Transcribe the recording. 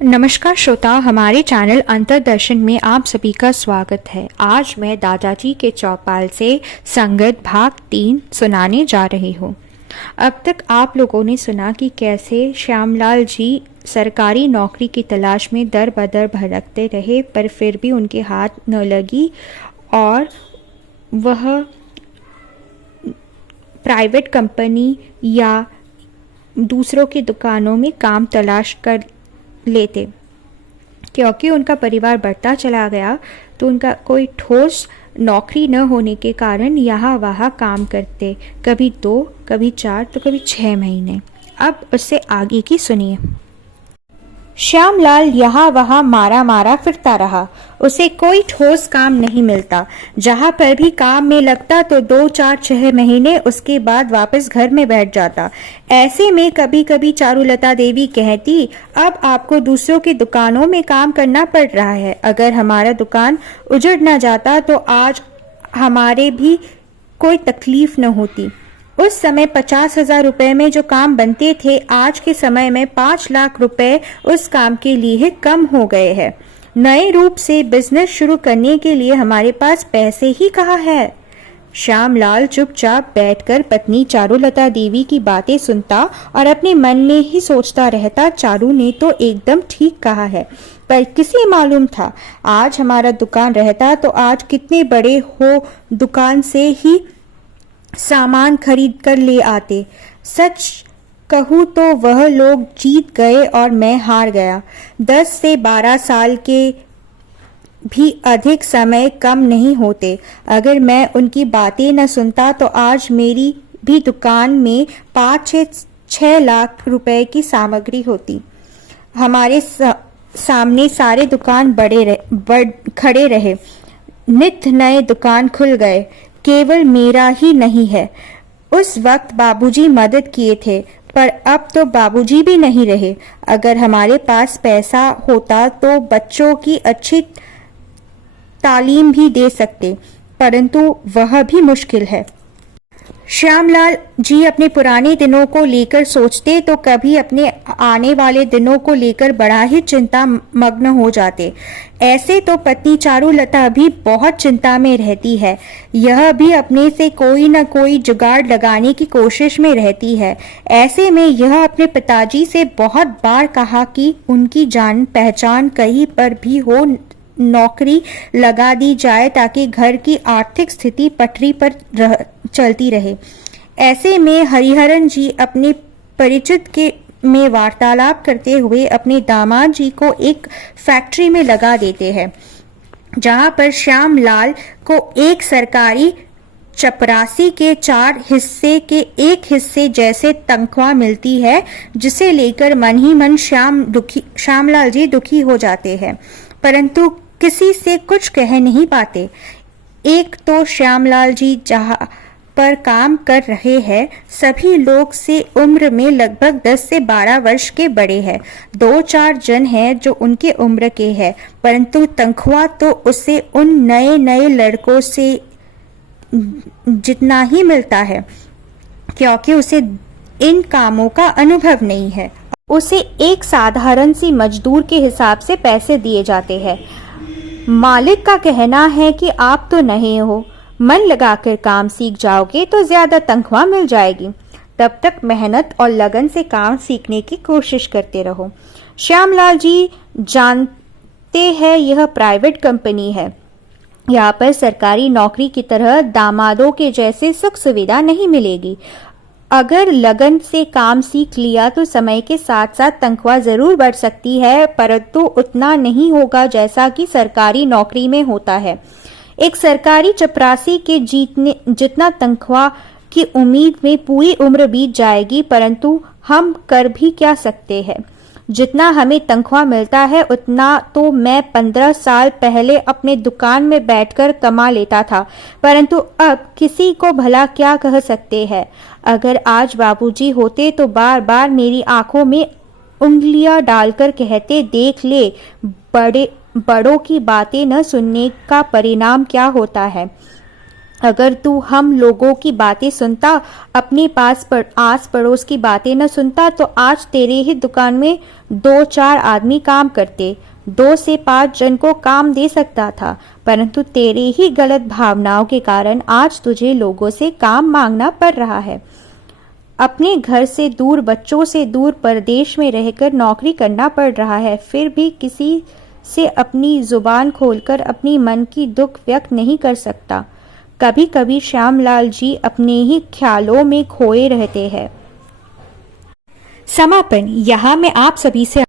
नमस्कार श्रोता, हमारे चैनल अंतर्दर्शन में आप सभी का स्वागत है। आज मैं दादाजी के चौपाल से संगत भाग 3 सुनाने जा रही हूँ। अब तक आप लोगों ने सुना कि कैसे श्यामलाल जी सरकारी नौकरी की तलाश में दर बदर भटकते रहे, पर फिर भी उनके हाथ न लगी और वह प्राइवेट कंपनी या दूसरों की दुकानों में काम तलाश कर लेते। क्योंकि उनका परिवार बढ़ता चला गया तो उनका कोई ठोस नौकरी न होने के कारण यहाँ वहाँ काम करते, कभी 2, कभी 4 तो कभी 6 महीने। अब उससे आगे की सुनिए। श्यामलाल यहाँ वहाँ मारा मारा फिरता रहा। उसे कोई ठोस काम नहीं मिलता। जहाँ पर भी काम में लगता तो 2, 4, 6 महीने उसके बाद वापस घर में बैठ जाता। ऐसे में कभी कभी चारुलता देवी कहती, अब आपको दूसरों की दुकानों में काम करना पड़ रहा है। अगर हमारा दुकान उजड़ न जाता तो आज हमारे भी कोई तकलीफ न होती। उस समय 50,000 रुपए में जो काम बनते थे, आज के समय में 5 लाख रुपए उस काम के लिए कम हो गए हैं। नए रूप से बिजनेस शुरू करने के लिए हमारे पास पैसे ही कहाँ है। श्यामलाल चुपचाप बैठकर पत्नी चारुलता देवी की बातें सुनता और अपने मन में ही सोचता रहता, चारू ने तो एकदम ठीक कहा है। पर किसे मालूम था, आज हमारा दुकान रहता तो आज कितने बड़े हो दुकान से ही सामान खरीद कर ले आते। सच कहूँ तो वह लोग जीत गए और मैं हार गया। 10 से 12 साल के भी अधिक समय कम नहीं होते। अगर मैं उनकी बातें न सुनता तो आज मेरी भी दुकान में 5-6 लाख रुपए की सामग्री होती। हमारे सामने सारे दुकान खड़े रहे। नित नए दुकान खुल गए, केवल मेरा ही नहीं है। उस वक्त बाबूजी मदद किए थे, पर अब तो बाबूजी भी नहीं रहे। अगर हमारे पास पैसा होता तो बच्चों की अच्छी तालीम भी दे सकते, परंतु वह भी मुश्किल है। श्यामलाल जी अपने पुराने दिनों को लेकर सोचते तो कभी अपने आने वाले दिनों को लेकर बड़ा ही चिंता मग्न हो जाते। ऐसे तो पत्नी चारुलता भी बहुत चिंता में रहती है। यह भी अपने से कोई न कोई जुगाड़ लगाने की कोशिश में रहती है। ऐसे में यह अपने पिताजी से बहुत बार कहा कि उनकी जान पहचान कहीं पर भी हो, नौकरी लगा दी जाए ताकि घर की आर्थिक स्थिति पटरी पर चलती रहे। ऐसे में हरिहरन जी अपने परिचित के में वार्तालाप करते हुए अपने दामाद जी को एक फैक्ट्री में लगा देते हैं, जहां पर श्यामलाल को एक सरकारी चपरासी के 4 हिस्से के 1 हिस्से जैसे तनख्वाह मिलती है, जिसे लेकर मन ही मन श्यामलाल जी दुखी हो जाते हैं, परंतु किसी से कुछ कह नहीं पाते। एक तो श्यामलाल जी जहां पर काम कर रहे हैं, सभी लोग से उम्र में लगभग 10 से 12 वर्ष के बड़े हैं। 2-4 जन हैं जो उनके उम्र के हैं, परंतु तनख्वाह तो उसे उन नए नए लड़कों से जितना ही मिलता है, क्योंकि उसे इन कामों का अनुभव नहीं है। उसे एक साधारण सी मजदूर के हिसाब से पैसे दिए जाते हैं। मालिक का कहना है कि आप तो नए हो, मन लगाकर काम सीख जाओगे तो ज्यादा तनख्वाह मिल जाएगी। तब तक मेहनत और लगन से काम सीखने की कोशिश करते रहो। श्यामलाल जी जानते हैं यह प्राइवेट कंपनी है। यहाँ पर सरकारी नौकरी की तरह दामादों के जैसे सुख सुविधा नहीं मिलेगी। अगर लगन से काम सीख लिया तो समय के साथ साथ तनख्वाह जरूर बढ़ सकती है, परंतु उतना नहीं होगा जैसा कि सरकारी नौकरी में होता है। एक सरकारी चपरासी के जितना तनख्वाह की उम्मीद में पूरी उम्र बीत जाएगी, परंतु हम कर भी क्या सकते हैं। जितना हमें तनख्वाह मिलता है उतना तो मैं 15 साल पहले अपने दुकान में बैठकर कमा लेता था, परंतु अब किसी को भला क्या कह सकते हैं। अगर आज बाबूजी होते तो बार बार मेरी आंखों में उंगलियां डालकर कहते, देख ले, बड़ों की बातें न सुनने का परिणाम क्या होता है। अगर तू हम लोगों की बातें सुनता, अपने आस पड़ोस की बातें न सुनता, तो आज तेरे ही दुकान में 2-4 आदमी काम करते, 2 से 5 जन को काम दे सकता था। परंतु तेरे ही गलत भावनाओं के कारण आज तुझे लोगों से काम मांगना पड़ रहा है। अपने घर से दूर, बच्चों से दूर, परदेश में रहकर नौकरी करना पड़ रहा है, फिर भी किसी से अपनी जुबान खोलकर अपनी मन की दुख व्यक्त नहीं कर सकता। कभी कभी श्यामलाल जी अपने ही ख्यालों में खोए रहते हैं। समापन। यहाँ मैं आप सभी से